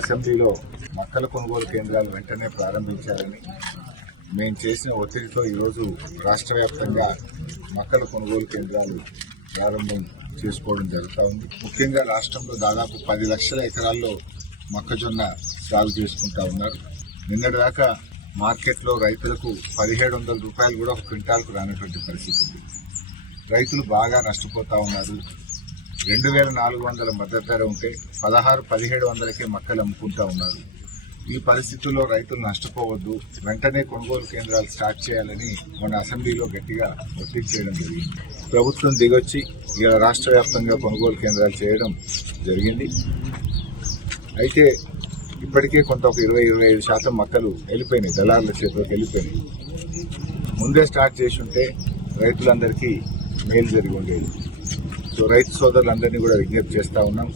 అసెంబ్లీలో మొక్కల కొనుగోలు కేంద్రాలు వెంటనే ప్రారంభించాలని మేము చేసిన ఒత్తిడితో ఈరోజు రాష్ట్ర వ్యాప్తంగా మొక్కల కొనుగోలు కేంద్రాలు ప్రారంభం చేసుకోవడం జరుగుతూ ఉంది. ముఖ్యంగా రాష్ట్రంలో దాదాపు 10 లక్షల ఎకరాల్లో మొక్కజొన్న సాగు చేసుకుంటా ఉన్నారు. నిన్నటిదాకా మార్కెట్లో రైతులకు 1700 రూపాయలు కూడా ఒక క్వింటాల్కు రానటువంటి పరిస్థితి ఉంది. రైతులు బాగా నష్టపోతా ఉన్నారు. 2400 మద్దతు ధర ఉంటే 1600-1700కే మొక్కలు అమ్ముకుంటా ఉన్నారు. ఈ పరిస్థితుల్లో రైతులు నష్టపోవద్దు, వెంటనే కొనుగోలు కేంద్రాలు స్టార్ట్ చేయాలని మన అసెంబ్లీలో గట్టిగా ఒత్తిడి చేయడం జరిగింది. ప్రభుత్వం దిగొచ్చి ఇలా రాష్ట్ర వ్యాప్తంగా కొనుగోలు కేంద్రాలు చేయడం జరిగింది. అయితే ఇప్పటికే కొంత ఒక 20-25% మొక్కలు వెళ్ళిపోయినాయి, దళారుల చేతిలోకి వెళ్ళిపోయినాయి. ముందే స్టార్ట్ చేసి ఉంటే రైతులందరికీ మేలు జరిగి ఉండేది. సో రైతు సోదరులందరినీ కూడా విజ్ఞప్తి చేస్తూ ఉన్నాం,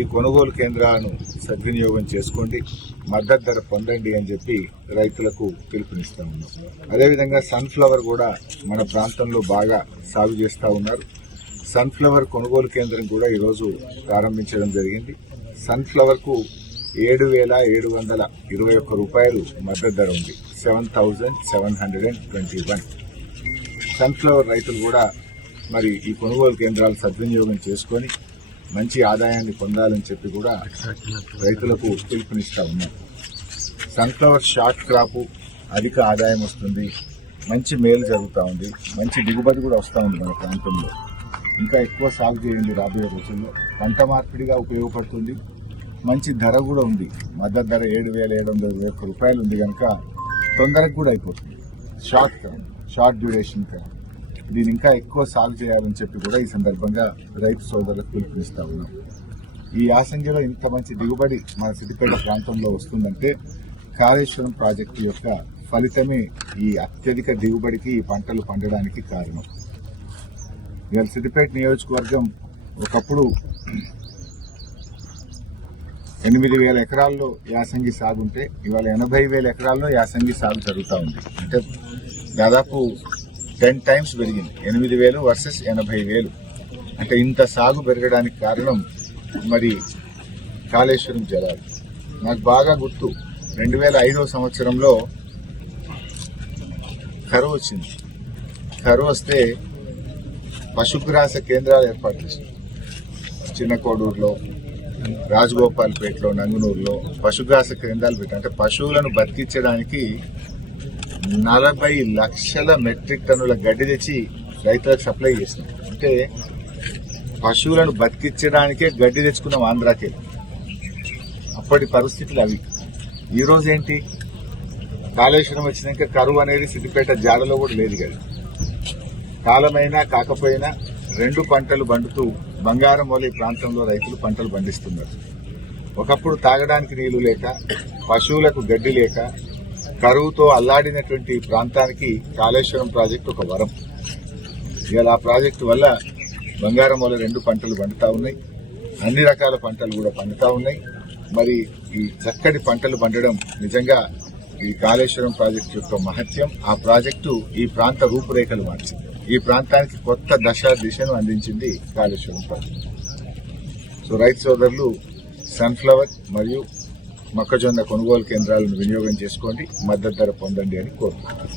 ఈ కొనుగోలు కేంద్రాలను సద్వినియోగం చేసుకోండి, మద్దతు ధర పొందండి అని చెప్పి రైతులకు పిలుపునిస్తూ ఉన్నాం. అదేవిధంగా సన్ఫ్లవర్ కూడా మన ప్రాంతంలో బాగా సాగు చేస్తూ ఉన్నారు. సన్ఫ్లవర్ కొనుగోలు కేంద్రం కూడా ఈరోజు ప్రారంభించడం జరిగింది. సన్ఫ్లవర్కు 7,721 రూపాయలు మద్దతు ధర ఉంది, 7,721. సన్ఫ్లవర్ రైతులు కూడా మరి ఈ కొనుగోలు కేంద్రాలు సద్వినియోగం చేసుకొని మంచి ఆదాయాన్ని పొందాలని చెప్పి కూడా రైతులకు పిలుపునిస్తా ఉన్నాం. సన్ఫ్లవర్ షార్ట్ క్రాప్, అధిక ఆదాయం వస్తుంది, మంచి మేలు జరుగుతూ ఉంది, మంచి దిగుబడి కూడా వస్తూ ఉంది. మన ప్రాంతంలో ఇంకా ఎక్కువ సాగు చేయండి. రాబోయే రోజుల్లో పంట మార్పిడిగా ఉపయోగపడుతుంది, మంచి ధర కూడా ఉంది. మద్దతు ధర 7,721 రూపాయలు ఉంది కనుక తొందరగా కూడా అయిపోతుంది. షార్ట్ డ్యూరేషన్ క్రాప్, దీని ఇంకా ఎక్కువ సాగు చేయాలని చెప్పి కూడా ఈ సందర్భంగా రైతు సోదరులకు పిలుపునిస్తా ఉన్నాం. ఈ యాసంగిలో ఇంత మంచి దిగుబడి మన సిద్దిపేట ప్రాంతంలో వస్తుందంటే కాళేశ్వరం ప్రాజెక్టు యొక్క ఫలితమే ఈ అత్యధిక దిగుబడికి, ఈ పంటలు పండడానికి కారణం. ఇవాళ సిద్దిపేట నియోజకవర్గం ఒకప్పుడు 8,000 ఎకరాల్లో యాసంగి సాగు ఉంటే ఇవాళ 80,000 ఎకరాల్లో యాసంగి సాగు జరుగుతూ ఉంది. అంటే దాదాపు 10 టైమ్స్ పెరిగింది. 8,000 వర్సెస్ 80,000. అంటే ఇంత సాగు పెరగడానికి కారణం మరి కాళేశ్వరం జలాలు. నాకు బాగా గుర్తు, 2005వ సంవత్సరంలో కరువు వచ్చింది. కరువు వస్తే పశుగ్రాస కేంద్రాలు ఏర్పాటు చేశారు. చిన్న కోడూరులో, రాజగోపాల్పేటలో, నంగునూరులో పశుగ్రాస కేంద్రాలు పెట్టారు. అంటే పశువులను బతికించడానికి 40 లక్షల మెట్రిక్ టన్నుల గడ్డి తెచ్చి రైతులకు సప్లై చేసినాం. అంటే పశువులను బతికించడానికే గడ్డి తెచ్చుకున్నాం ఆంధ్రాకి. అప్పటి పరిస్థితులు అవి. ఈరోజు ఏంటి, కాళేశ్వరం వచ్చినాక కరువు అనేది సిద్దిపేట జాడలో కూడా లేదు కదా. కాలమైనా కాకపోయినా 2 పంటలు పండుతూ బంగారమౌళి ప్రాంతంలో రైతులు పంటలు పండిస్తున్నారు. ఒకప్పుడు తాగడానికి నీళ్లు లేక, పశువులకు గడ్డి లేక, కరువుతో అల్లాడినటువంటి ప్రాంతానికి కాళేశ్వరం ప్రాజెక్టు ఒక వరం. ఇవాళ ఆ ప్రాజెక్టు వల్ల బంగారమౌళి 2 పంటలు పండుతా ఉన్నాయి, అన్ని రకాల పంటలు కూడా పండుతా ఉన్నాయి. మరి ఈ చక్కటి పంటలు పండడం నిజంగా ఈ కాళేశ్వరం ప్రాజెక్టు యొక్క మహత్యం. ఆ ప్రాజెక్టు ఈ ప్రాంత రూపురేఖలు మార్చింది, ఈ ప్రాంతానికి కొత్త దిశను అందించింది కాళేశ్వరం ప్రాజెక్టు. సో రైతు సోదరులు సన్ఫ్లవర్ మరియు మొక్కజొన్న కొనుగోలు కేంద్రాలను వినియోగం చేసుకోండి, మద్దతు ధర పొందండి అని కోరుతున్నాను.